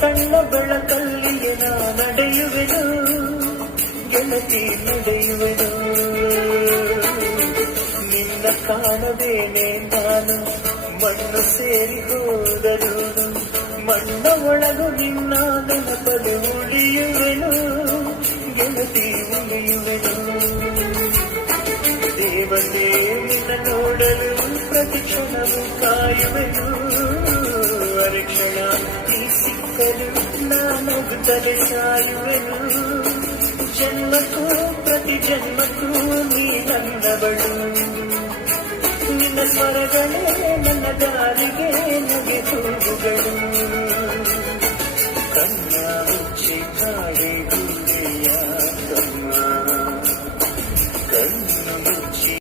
ಕಣ್ಣ ಬೆಳಕಲ್ಲಿಯೇ ನಾ ನಡೆಯುವೆನು ಗೆಳತಿ ನಡೆಯುವೆನು. ನಿನ್ನ ಕಾಣದೇನೆ ನಾನು ಮಣ್ಣು ಸೇರಿ ಹೋದರು ಮಣ್ಣ ಒಳಗು ನಿನ್ನ ನೆನಪಲು ಉಳಿಯುವೆನು ಗೆಳತಿ ಉಳಿಯುವೆನು. ದೇವತೆ ನಿನ್ನ ನೋಡಲು ಪ್ರತಿ ಕ್ಷಣವು ಕಾಯುವೆನು. ಅರಕ್ಷಣ ನೀ ಸಿಕ್ಕಲು ನಾನಗುತ್ತಲೇ ಸಾಯುವೆನು. ಜನ್ಮಕ್ಕೂ ಪ್ರತಿ ಜನ್ಮಕ್ಕೂ ನೀ ನನ್ನವಳು. ನಿನ್ನ ಸ್ವರಗಳೇ ನನ್ನ ದಾರಿಗೆ ನಗೆ ಹೂವುಗಳು. ಕಣ್ಣ ಮುಚ್ಚಿ ಕಾಡು